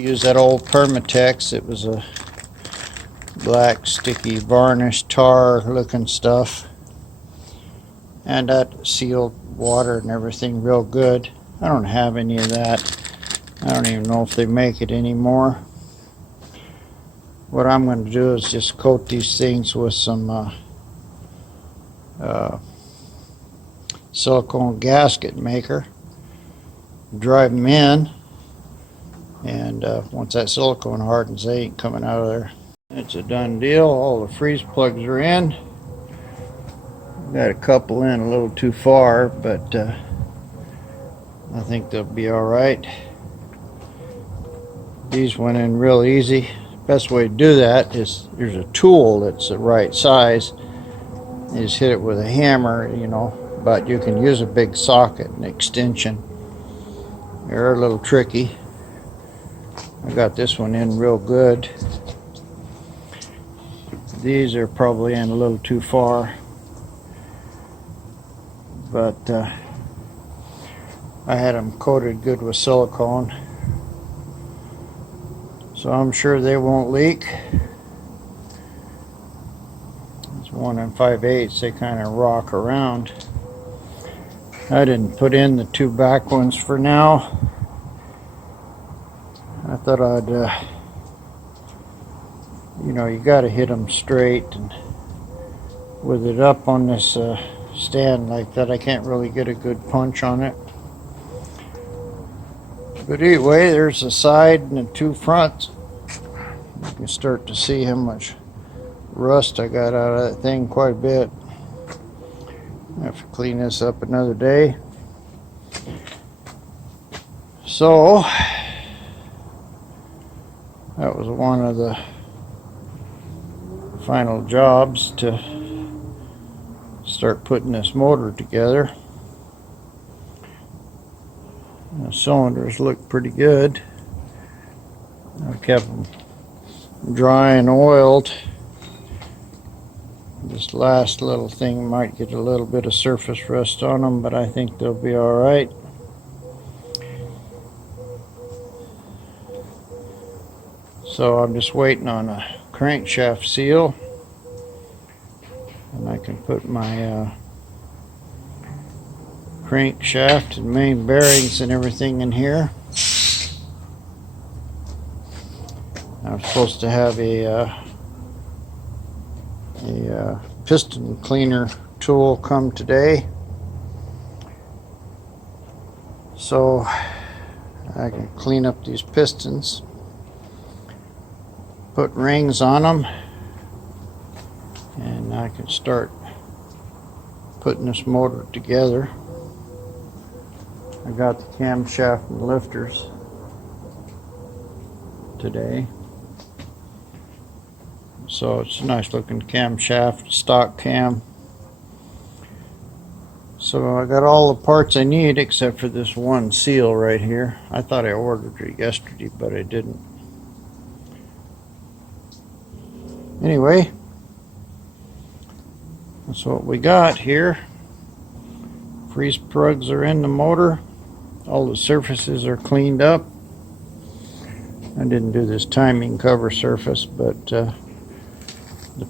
Use that old Permatex. It was a black sticky varnish tar looking stuff, and that sealed water and everything real good. I don't have any of that. I don't even know if they make it anymore. What I'm going to do is just coat these things with some silicone gasket maker, drive them in, and once that silicone hardens, they ain't coming out of there. It's a done deal. All the freeze plugs are in. Got a couple in a little too far, but I think they'll be alright. These went in real easy. Best way to do that is there's a tool that's the right size. You just hit it with a hammer, you know, but you can use a big socket and extension. They're a little tricky. I got this one in real good. These are probably in a little too far, but I had them coated good with silicone, so I'm sure they won't leak. It's 1 5/8. They kind of rock around. I didn't put in the two back ones for now. I thought I'd, you know, you got to hit them straight, and with it up on this stand like that, I can't really get a good punch on it. But anyway, there's the side and the two fronts. You can start to see how much rust I got out of that thing, quite a bit. I have to clean this up another day. So that was one of the final jobs, to start putting this motor together. The cylinders look pretty good. I kept them dry and oiled. This last little thing might get a little bit of surface rust on them, but I think they'll be alright. So I'm just waiting on a crankshaft seal, and I can put my crankshaft and main bearings and everything in here. I'm supposed to have a piston cleaner tool come today, so I can clean up these pistons, put rings on them, and I can start putting this motor together. I got the camshaft and lifters today, so it's a nice looking camshaft, stock cam. So I got all the parts I need except for this one seal right here. I thought I ordered it yesterday, but I didn't. Anyway, that's what we got here. Freeze plugs are in the motor. All the surfaces are cleaned up. I didn't do this timing cover surface, but the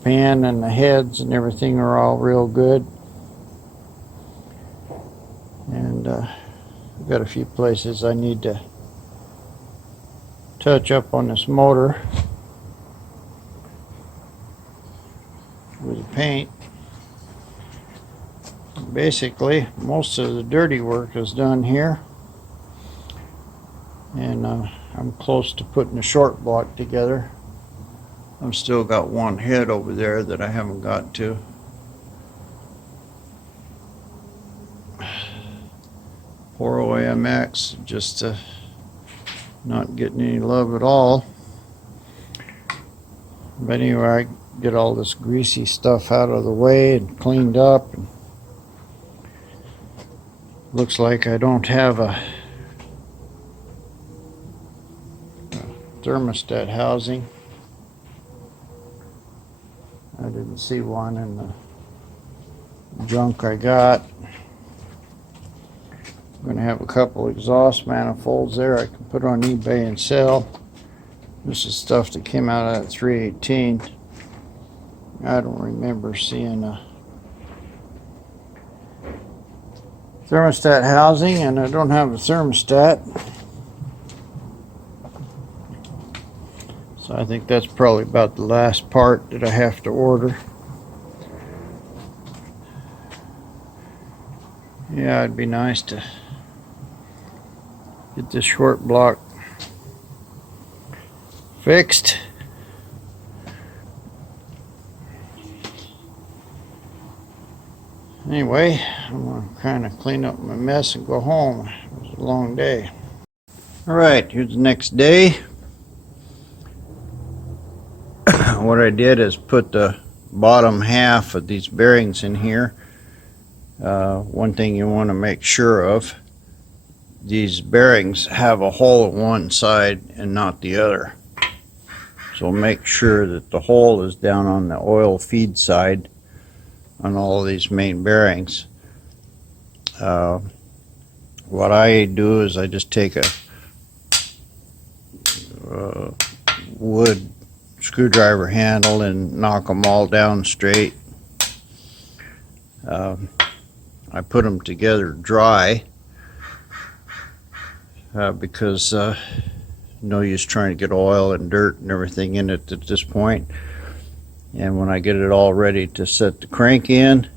pan and the heads and everything are all real good. And I've got a few places I need to touch up on this motor with the paint. Basically, most of the dirty work is done here, and I'm close to putting a short block together. I've still got one head over there that I haven't got to. Poor OMX, just not getting any love at all. But anyway, I get all this greasy stuff out of the way and cleaned up. And looks like I don't have a thermostat housing. I didn't see one in the junk I got. I'm going to have a couple exhaust manifolds there I can put on eBay and sell. This is stuff that came out of that 318. I don't remember seeing a thermostat housing, and I don't have a thermostat. So I think that's probably about the last part that I have to order. Yeah, it'd be nice to get this short block fixed. Anyway, I'm going to kind of clean up my mess and go home. It was a long day. Alright, here's the next day. What I did is put the bottom half of these bearings in here. One thing you want to make sure of, these bearings have a hole in one side and not the other. So make sure that the hole is down on the oil feed side on all of these main bearings. What I do is I just take a wood screwdriver handle and knock them all down straight. I put them together dry because no use trying to get oil and dirt and everything in it at this point. And when I get it all ready to set the crank in,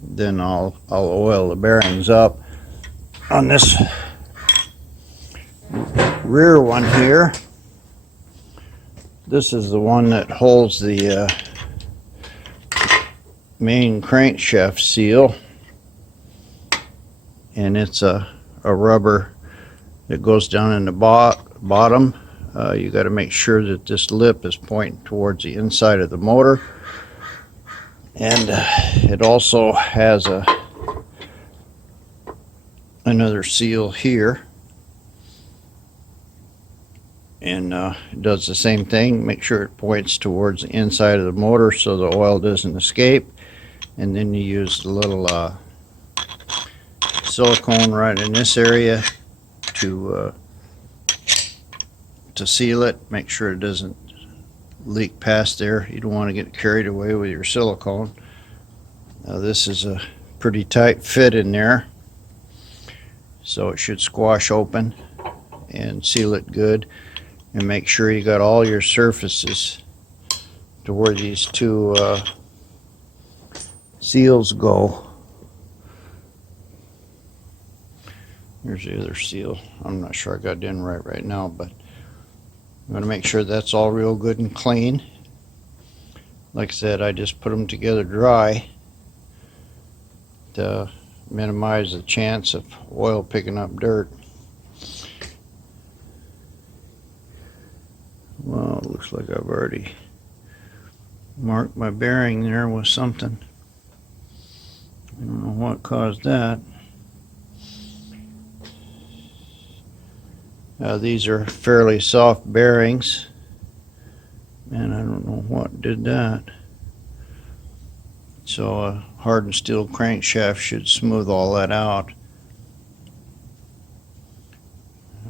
then I'll oil the bearings up. On this rear one here, this is the one that holds the main crankshaft seal, and it's a rubber that goes down in the bottom. You got to make sure that this lip is pointing towards the inside of the motor, and it also has another seal here, and it does the same thing. Make sure it points towards the inside of the motor so the oil doesn't escape. And then you use the little silicone right in this area to seal it. Make sure it doesn't leak past there. You don't want to get carried away with your silicone. Now this is a pretty tight fit in there, so it should squash open and seal it good. And make sure you got all your surfaces to where these two seals go. Here's the other seal. I'm not sure I got it in right now, but I'm going to make sure that's all real good and clean. Like I said, I just put them together dry to minimize the chance of oil picking up dirt. Well, it looks like I've already marked my bearing there with something. I don't know what caused that. These are fairly soft bearings, and I don't know what did that. So a hardened steel crankshaft should smooth all that out.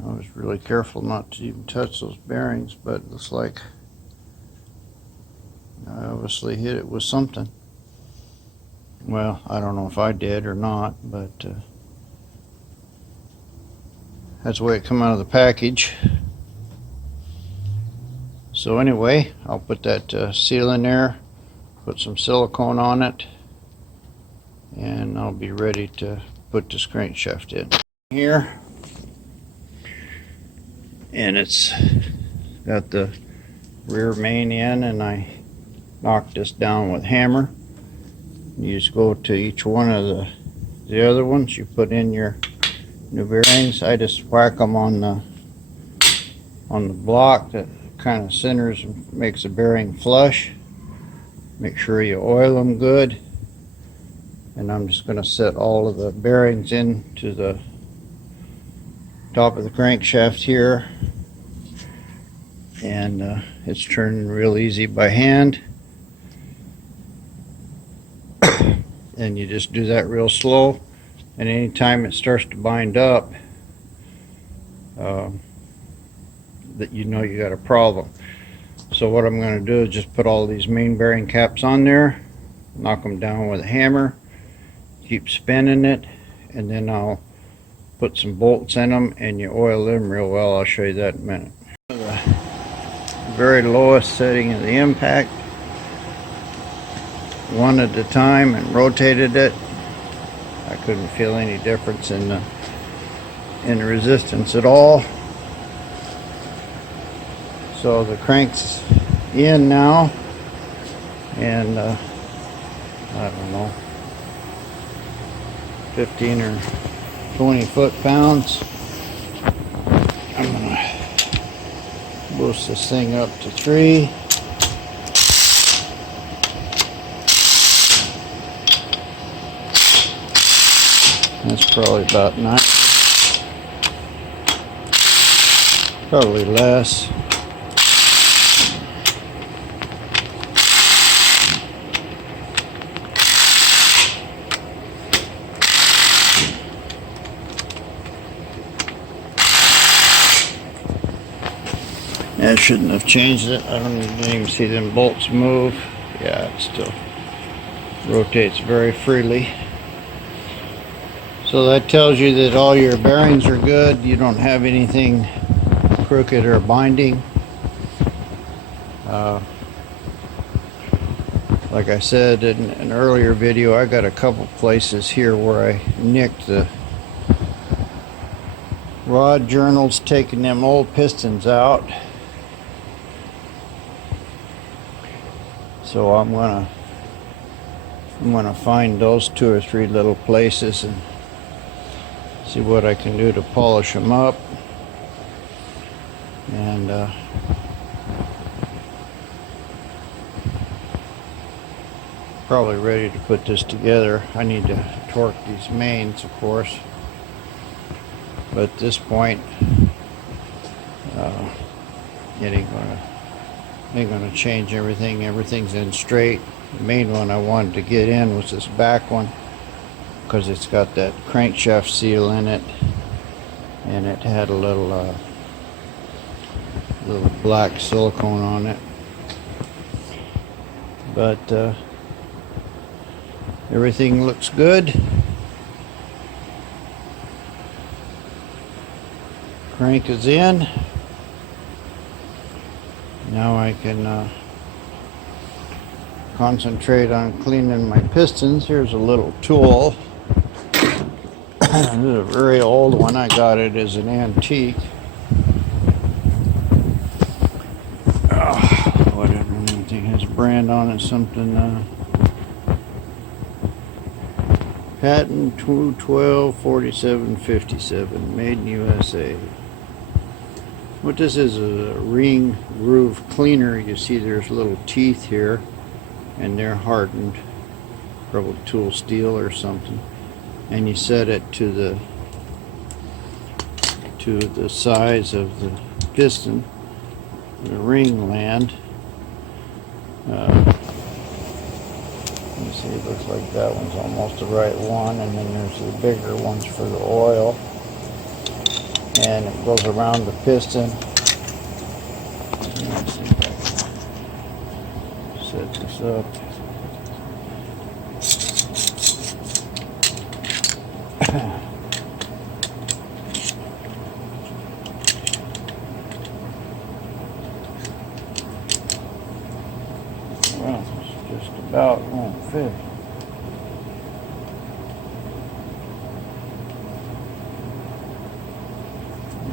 I was really careful not to even touch those bearings, but it looks like I obviously hit it with something. Well, I don't know if I did or not, but that's the way it come out of the package. So anyway, I'll put that seal in there, put some silicone on it, and I'll be ready to put this crankshaft in here. And it's got the rear main in, and I knocked this down with a hammer. You just go to each one of the other ones, you put in your new bearings. I just whack them on the block that kind of centers and makes the bearing flush. Make sure you oil them good, and I'm just going to set all of the bearings into the top of the crankshaft here, and it's turning real easy by hand. And you just do that real slow, and anytime it starts to bind up, that you know you got a problem. So what I'm going to do is just put all these main bearing caps on there, knock them down with a hammer, keep spinning it, and then I'll put some bolts in them and you oil them real well. I'll show you that in a minute. The very lowest setting of the impact, one at a time, and rotated it. I couldn't feel any difference in the resistance at all. So the crank's in now, and I don't know, 15 or 20 foot-pounds. I'm gonna boost this thing up to 3. That's probably about 9. Probably less. That shouldn't have changed it. I didn't even see them bolts move. Yeah, it still rotates very freely. So that tells you that all your bearings are good. You don't have anything crooked or binding. Like I said in an earlier video, I got a couple places here where I nicked the rod journals, taking them old pistons out. So I'm gonna find those 2 or 3 little places and see what I can do to polish them up. And probably ready to put this together. I need to torque these mains, of course, but at this point it ain't gonna change everything. Everything's in straight. The main one I wanted to get in was this back one, because it's got that crankshaft seal in it, and it had a little black silicone on it. But everything looks good. Crank is in. Now I can concentrate on cleaning my pistons. Here's a little tool. This is a very old one. I got it as an antique. Whatever, I don't think it has a brand on it. Something patent 2124757, made in USA. What this is a ring groove cleaner. You see there's little teeth here, and they're hardened, probably tool steel or something. And you set it to the size of the piston, the ring land. Let me see, it looks like that one's almost the right one, and then there's the bigger ones for the oil. And it goes around the piston. Let me see if I can set this up. Well, it's just about won't fit.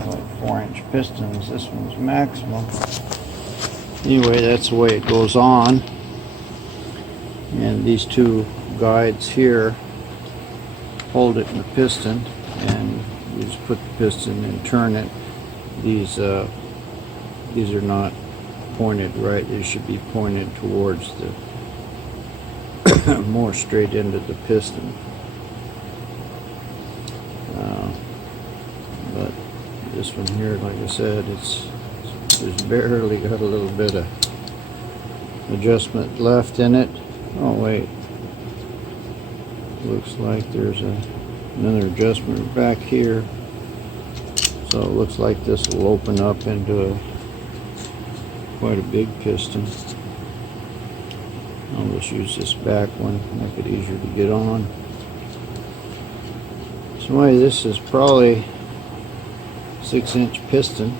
Like 4-inch pistons. This one's maximum. Anyway, that's the way it goes on. And these 2 guides here hold it in the piston, and you just put the piston and turn it. These are not pointed right. They should be pointed towards the more straight into the piston. But this one here, like I said, it's barely got a little bit of adjustment left in it. Oh wait, looks like there's another adjustment back here. So it looks like this will open up into quite a big piston. I'll just use this back one, make it easier to get on. So anyway, this is probably 6-inch piston,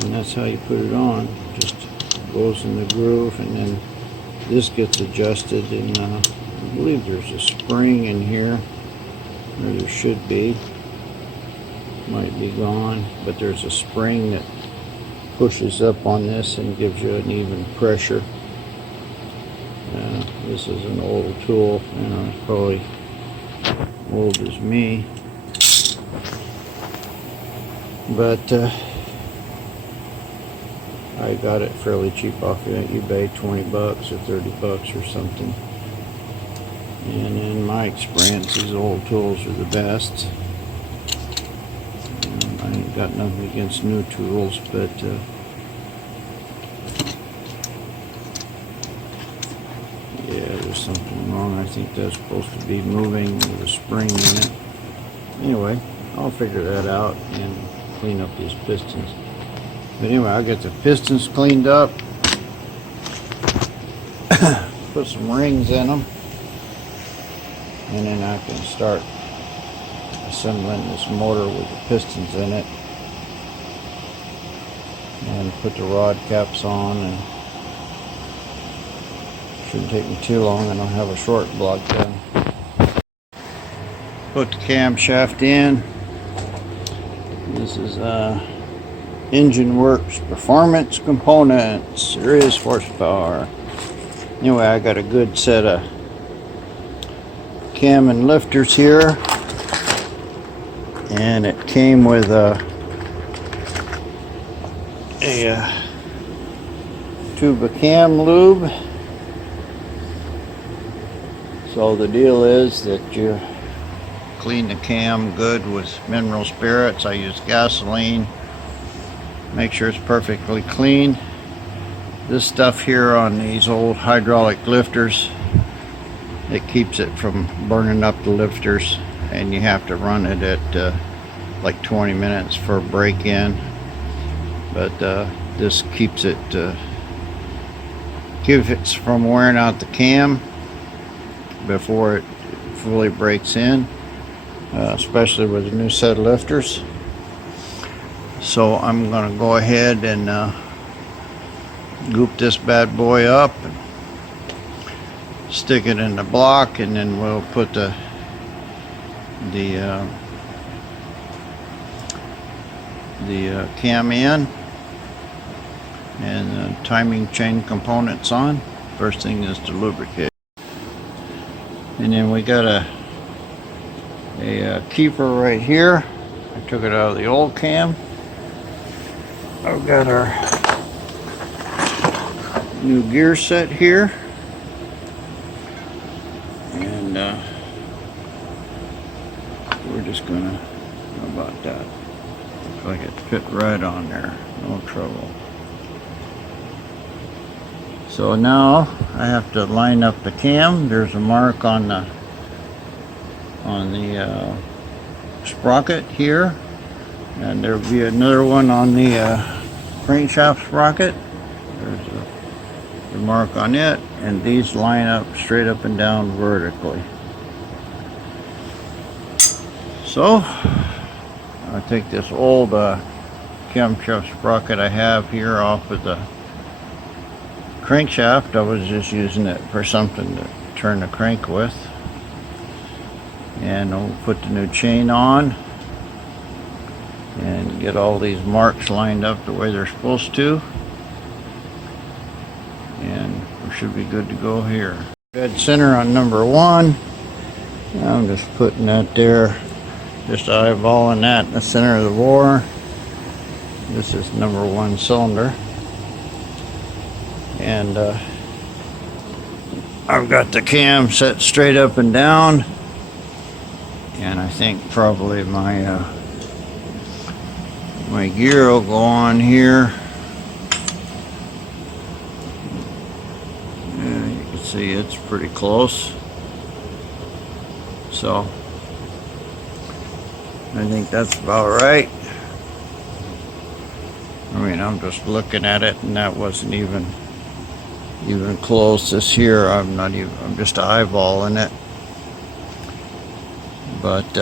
and that's how you put it on. Just goes in the groove, and then this gets adjusted, and I believe there's a spring in here, or there should be. Might be gone, but there's a spring that pushes up on this and gives you an even pressure. This is an old tool, it's probably old as me, but I got it fairly cheap off eBay, 20 bucks or 30 bucks or something. And in my experience, these old tools are the best. I ain't got nothing against new tools, but yeah, there's something wrong. I think that's supposed to be moving with a spring in it. Anyway, I'll figure that out and clean up these pistons. But anyway, I'll get the pistons cleaned up, put some rings in them, and then I can start assembling this motor with the pistons in it, and put the rod caps on, and shouldn't take me too long, and I'll have a short block done. Put the camshaft in. This is Engine Works Performance Components, Serious Horsepower. Anyway, I got a good set of cam and lifters here, and it came with a tube of cam lube. So the deal is that you clean the cam good with mineral spirits. I use gasoline. Make sure it's perfectly clean. This stuff here on these old hydraulic lifters, it keeps it from burning up the lifters, and you have to run it at like 20 minutes for a break-in. But this keeps it from wearing out the cam before it fully breaks in, especially with a new set of lifters. So I'm going to go ahead and goop this bad boy up and stick it in the block, and then we'll put the cam in and the timing chain components on. First thing is to lubricate. And then we got a keeper right here. I took it out of the old cam. I've got our new gear set here, and we're just gonna, how about that? Looks like it fit right on there, no trouble. So now I have to line up the cam. There's a mark on the sprocket here, and there'll be another one on the crankshaft sprocket. There's a mark on it, and these line up straight up and down vertically. So I take this old camshaft sprocket I have here off of the crankshaft. I was just using it for something to turn the crank with, and I'll put the new chain on and get all these marks lined up the way they're supposed to, and we should be good to go here. Dead center on number 1. I'm just putting that there, just eyeballing that in the center of the bore. This is number 1 cylinder, and I've got the cam set straight up and down, and I think probably my gear will go on here. Yeah, you can see it's pretty close. So I think that's about right. I mean, I'm just looking at it, and that wasn't even close. This here, I'm just eyeballing it. But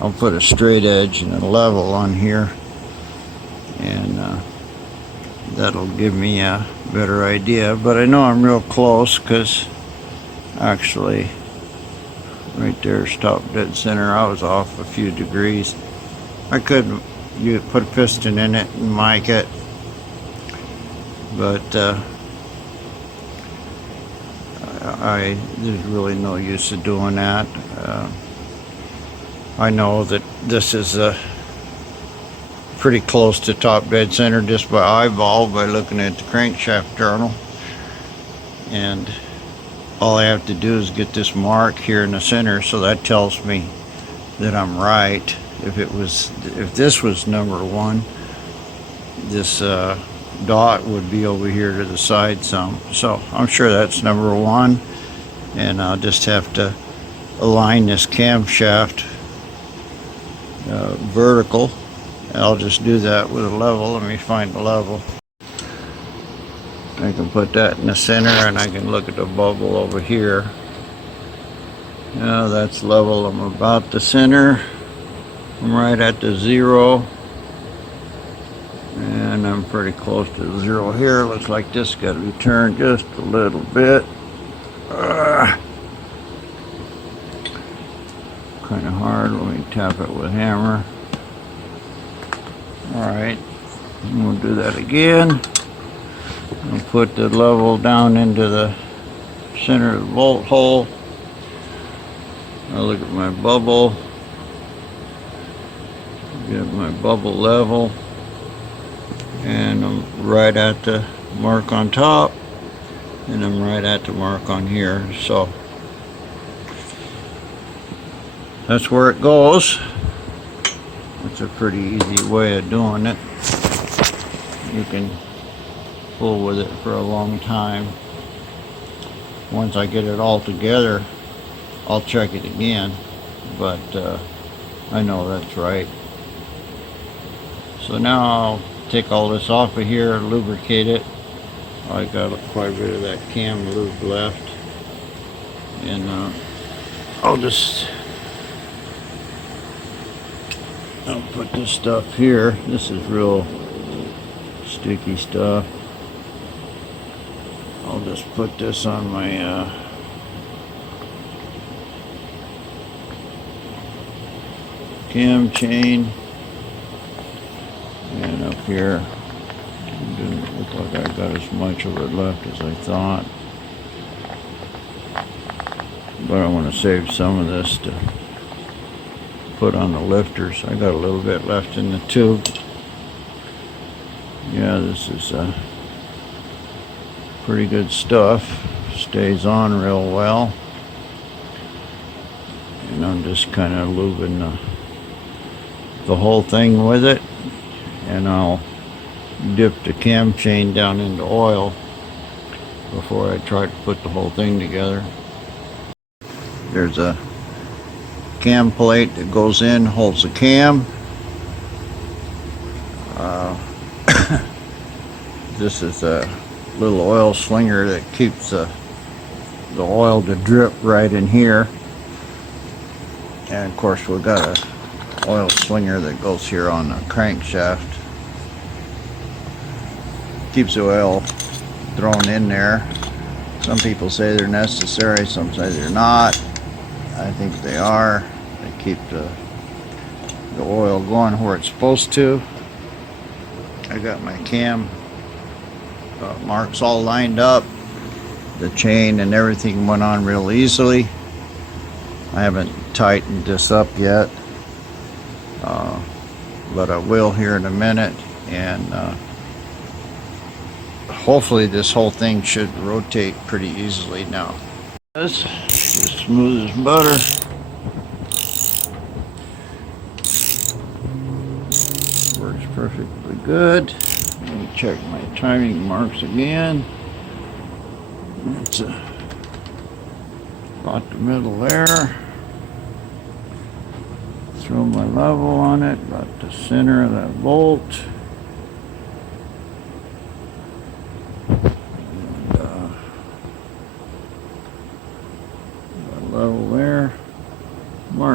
I'll put a straight edge and a level on here, and that'll give me a better idea. But I know I'm real close, because actually right there's top dead center. I was off a few degrees. I could put a piston in it and mic it, but there's really no use of doing that. I know that this is pretty close to top dead center just by eyeball, by looking at the crankshaft journal, and all I have to do is get this mark here in the center, so that tells me that I'm right. If this was number 1, this dot would be over here to the side some, so I'm sure that's number 1, and I'll just have to align this camshaft vertical. I'll just do that with a level. Let me find the level. I can put that in the center, and I can look at the bubble over here. Yeah, that's level. I'm about the center. I'm right at the 0, and I'm pretty close to the 0 here. Looks like this got to be turned just a little bit. Kind of hard. Let me tap it with a hammer. Alright, we'll do that again. I'll put the level down into the center of the bolt hole. I'll look at my bubble. Get my bubble level. And I'm right at the mark on top. And I'm right at the mark on here. So that's where it goes. It's a pretty easy way of doing it. You can fool with it for a long time. Once I get it all together, I'll check it again, but I know that's right. So now I'll take all this off of here, lubricate it. I got quite a bit of that cam lube left, and I'll put this stuff here. This is real sticky stuff. I'll just put this on my cam chain, and up here it didn't look like I got as much of it left as I thought, but I want to save some of this to put on the lifters. I got a little bit left in the tube. Yeah, this is pretty good stuff. Stays on real well. And I'm just kind of lubing the whole thing with it. And I'll dip the cam chain down into oil before I try to put the whole thing together. There's a cam plate that goes in, holds the cam. This is a little oil slinger that keeps the oil to drip right in here. And of course we've got a oil slinger that goes here on the crankshaft. Keeps the oil thrown in there. Some people say they're necessary, some say they're not. I think they are. They keep the oil going where it's supposed to. I got my cam marks all lined up. The chain and everything went on real easily. I haven't tightened this up yet, but I will here in a minute, and hopefully this whole thing should rotate pretty easily now. This is smooth as butter. Works perfectly good. Let me check my timing marks again. It's about the middle there. Throw my level on it, about the center of that bolt.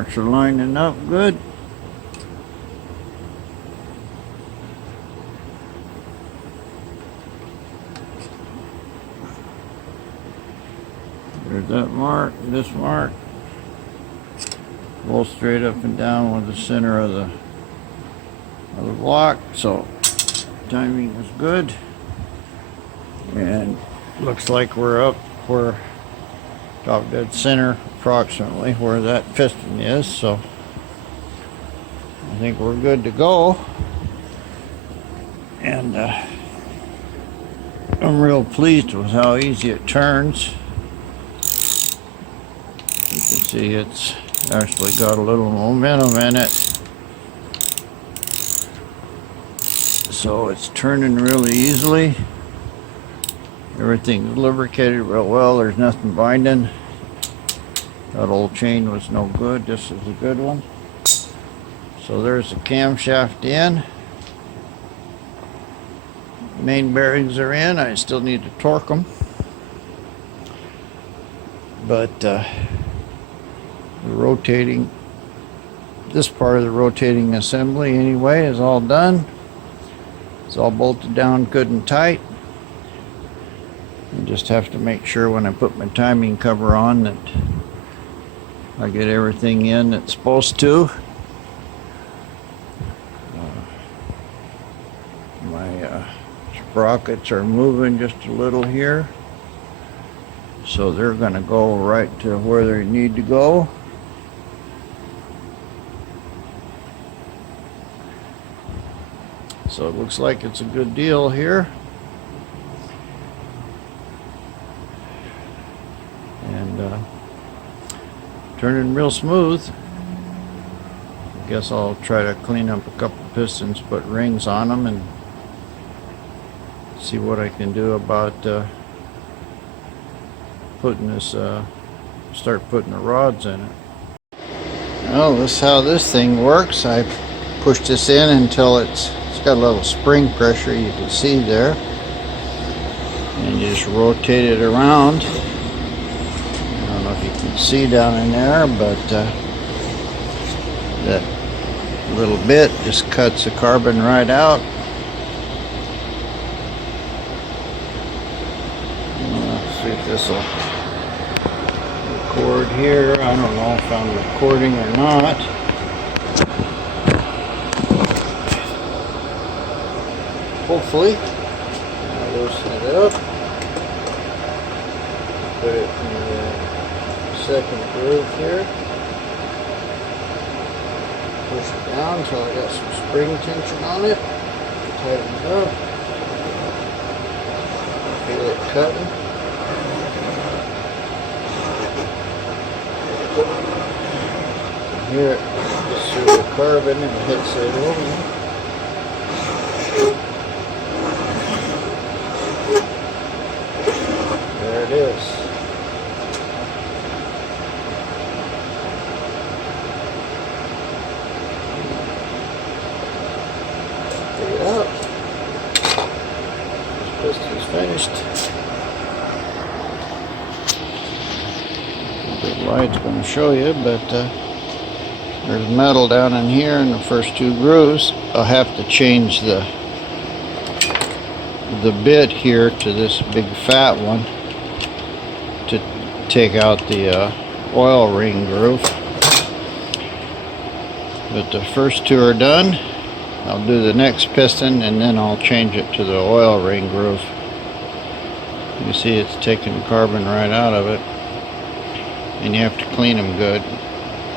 parts are lining up good. There's that mark, this mark. Both straight up and down with the center of the block, so timing is good. And looks like we're up where top dead center, approximately where that piston is, so I think we're good to go. And I'm real pleased with how easy it turns. You can see it's actually got a little momentum in it, so it's turning really easily. Everything's lubricated real well. There's nothing binding. That old chain was no good. This is a good one. So there's the camshaft in. Main bearings are in. I still need to torque them, but the rotating, this part of the rotating assembly anyway is all done. It's all bolted down good and tight. I just have to make sure when I put my timing cover on that I get everything in that's supposed to. My sprockets are moving just a little here, so they're going to go right to where they need to go. So it looks like it's a good deal here. And turning real smooth. I guess I'll try to clean up a couple pistons, put rings on them, and see what I can do about putting this, start putting the rods in it. Well, this is how this thing works. I push this in until it's got a little spring pressure, you can see there, and you just rotate it around. I don't know if you can see down in there, but that little bit just cuts the carbon right out. Let's see if this will record here. I don't know if I'm recording or not. Hopefully. I'll loosen it up. Put it in the second groove here. Push it down until I got some spring tension on it. Tighten it up. Feel it cutting. Here it gets through the carbon and hits the aluminum. There it is. Take it out. This piston's finished. The light's going to show you, but there's metal down in here in the first two grooves. I'll have to change the bit here to this big fat one to take out the oil ring groove. But the first two are done. I'll do the next piston and then I'll change it to the oil ring groove. You see it's taking carbon right out of it, and you have to clean them good,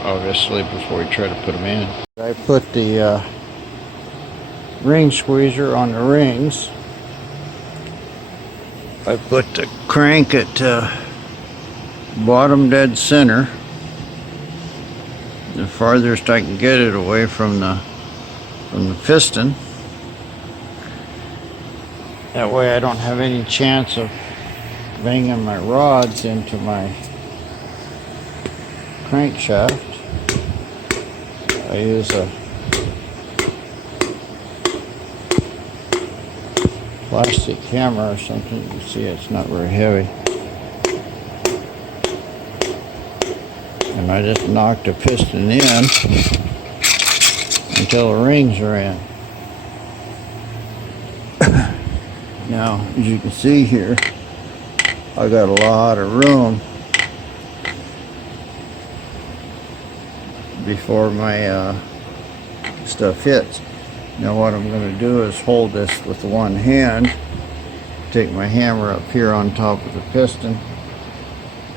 obviously, before you try to put them in. I put the ring squeezer on the rings. I put the crank at bottom dead center, the farthest I can get it away from the piston. That way I don't have any chance of banging my rods into my crankshaft. I use a plastic hammer or something. You can see it's not very heavy. And and I just knock the piston in until the rings are in. Now, as you can see here, I got a lot of room before my stuff hits. Now what I'm going to do is hold this with one hand, take my hammer up here on top of the piston,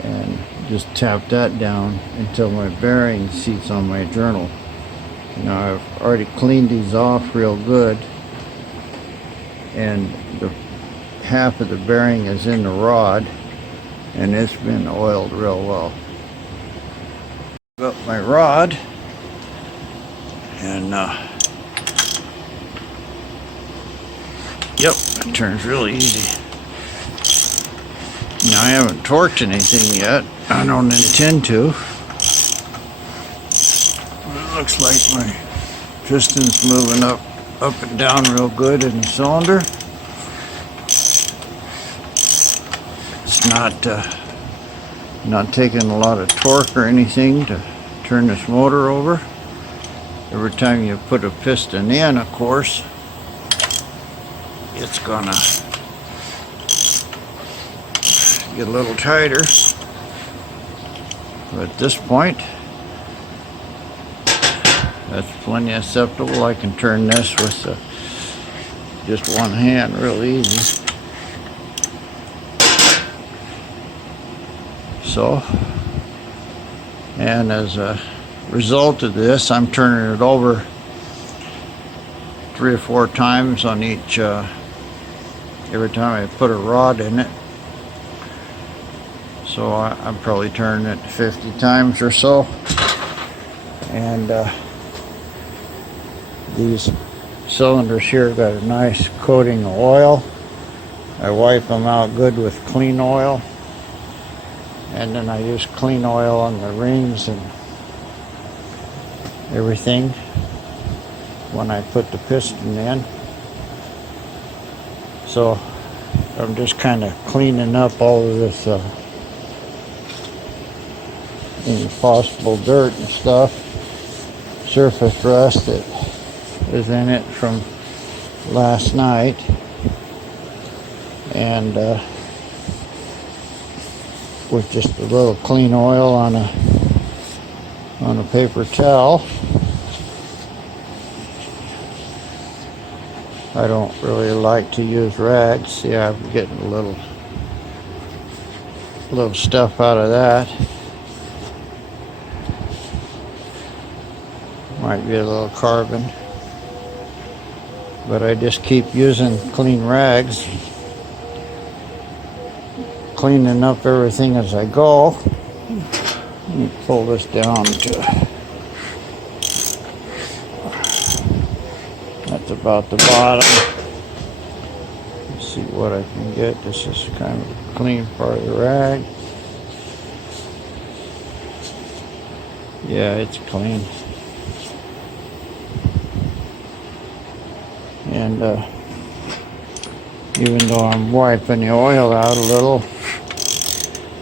and just tap that down until my bearing seats on my journal. Now I've already cleaned these off real good, and the half of the bearing is in the rod, and it's been oiled real well. Got my rod, and yep, it turns really easy. Now I haven't torqued anything yet. I don't intend to. It looks like my piston's moving up and down real good in the cylinder. It's not taking a lot of torque or anything to turn this motor over. Every time you put a piston in, of course, it's gonna get a little tighter. But at this point, that's plenty acceptable. I can turn this with just one hand real easy. So, and as a result of this, I'm turning it over 3 or 4 times on each, every time I put a rod in it. So I'm probably turning it 50 times or so. And these cylinders here got a nice coating of oil. I wipe them out good with clean oil. And then I use clean oil on the rings and everything when I put the piston in. So I'm just kind of cleaning up all of this any possible dirt and stuff, surface rust that is in it from last night. And with just a little clean oil on a paper towel. I don't really like to use rags. See, I'm getting a little stuff out of that. Might be a little carbon, but I just keep using clean rags, cleaning up everything as I go. Let me pull this down to, that's about the bottom. Let's see what I can get. This is kind of a clean part of the rag. Yeah, it's clean. And even though I'm wiping the oil out a little,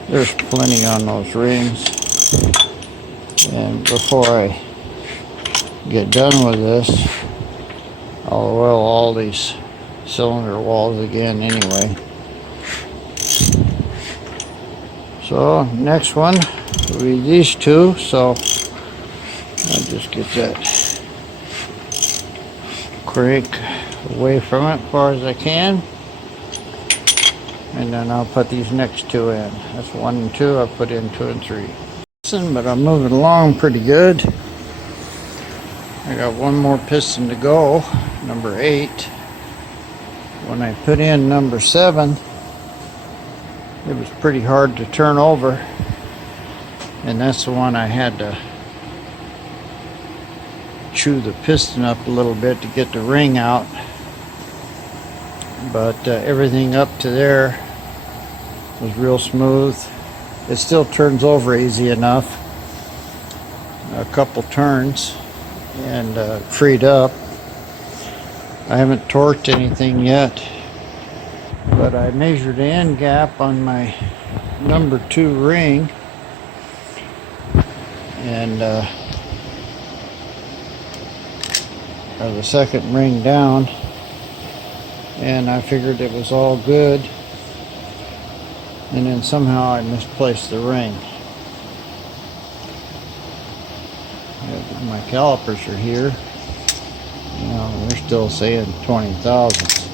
there's plenty on those rings. And before I get done with this, I'll oil all these cylinder walls again anyway. So next one will be these two. So I'll just get that crank away from it as far as I can, and then I'll put these next two in. That's 1 and 2. I'll put in 2 and 3. But I'm moving along pretty good. I got one more piston to go, number 8. When I put in number 7, it was pretty hard to turn over, and that's the one I had to chew the piston up a little bit to get the ring out. But everything up to there was real smooth. It still turns over easy enough. A couple turns and freed up. I haven't torqued anything yet, but I measured the end gap on my number 2 ring, and or the second ring down, and I figured it was all good, and then somehow I misplaced the ring. My calipers are here. You know, they're still saying 20 thousandths.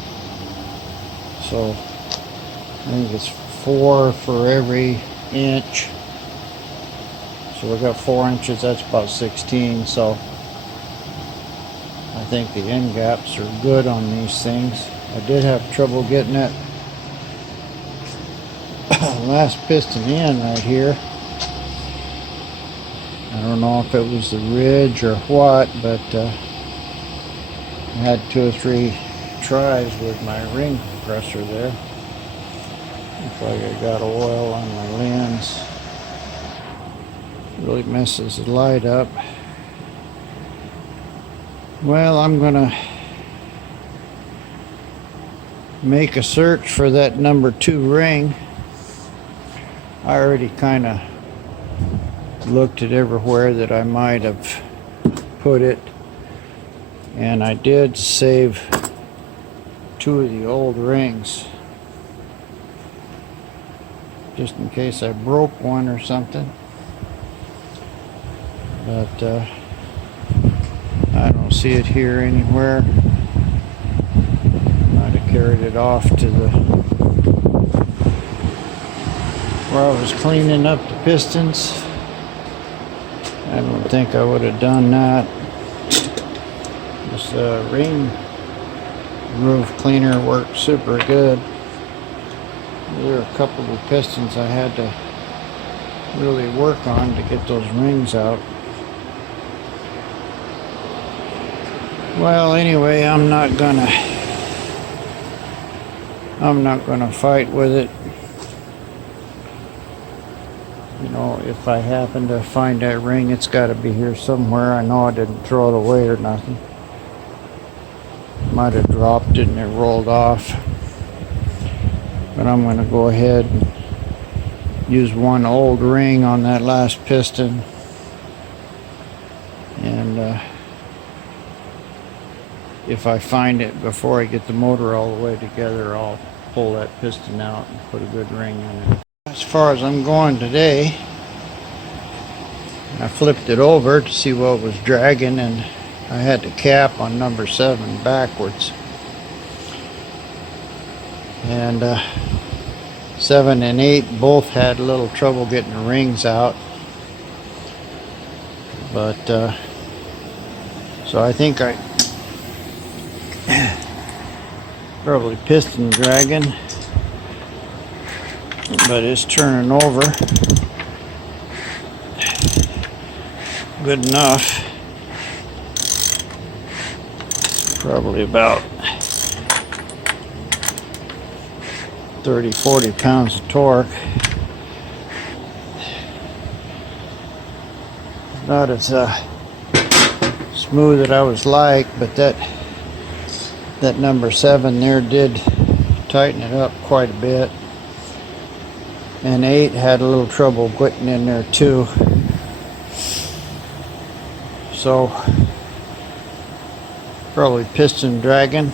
So I think it's 4 for every inch. So we got 4 inches, that's about 16. So I think the end gaps are good on these things. I did have trouble getting that last piston in right here. I don't know if it was the ridge or what, but I had 2 or 3 tries with my ring compressor there. Looks like I got oil on my lens. Really messes the light up. Well, I'm gonna make a search for that number 2 ring. I already kind of looked at everywhere that I might have put it, and I did save 2 of the old rings just in case I broke one or something, but I don't see it here anywhere. Might have carried it off to the where I was cleaning up the pistons. I don't think I would have done that. This ring groove cleaner worked super good. There were a couple of pistons I had to really work on to get those rings out. Well, anyway, I'm not gonna fight with it. You know, if I happen to find that ring, it's got to be here somewhere. I know I didn't throw it away or nothing. Might have dropped it and it rolled off. But I'm going to go ahead and use one old ring on that last piston. And if I find it before I get the motor all the way together, I'll pull that piston out and put a good ring in it. As far as I'm going today, I flipped it over to see what was dragging, and I had the cap on number 7 backwards. And 7 and 8 both had a little trouble getting the rings out. But so I think I probably piston dragging, but it's turning over good enough. It's probably about 30-40 pounds of torque. Not as smooth as I was like, but that number 7 there did tighten it up quite a bit. And 8 had a little trouble getting in there too. So probably piston dragging.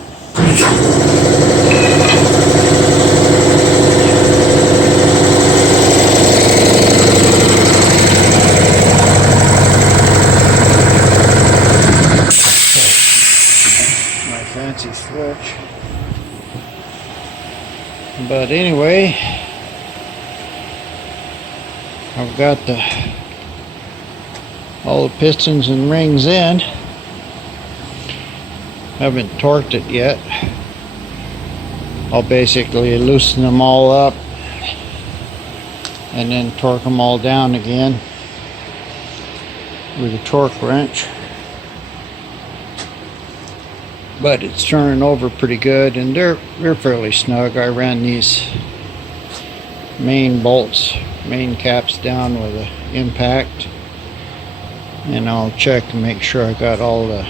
My fancy switch. But anyway, I've got all the pistons and rings in. Haven't torqued it yet. I'll basically loosen them all up and then torque them all down again with a torque wrench. But it's turning over pretty good, and they're fairly snug. I ran these main caps down with an impact, and I'll check to make sure I got all the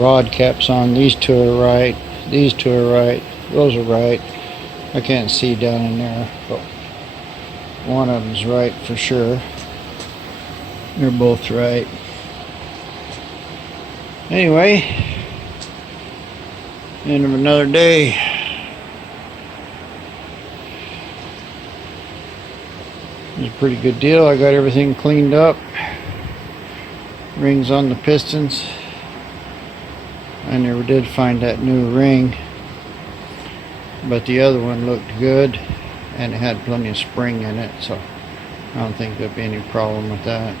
rod caps on. These 2 are right, these 2 are right, those are right. I can't see down in there, but one of them's right for sure. They're both right. Anyway, end of another day. It's a pretty good deal. I got everything cleaned up. Rings on the pistons. I never did find that new ring, but the other one looked good and it had plenty of spring in it, so I don't think there'll be any problem with that.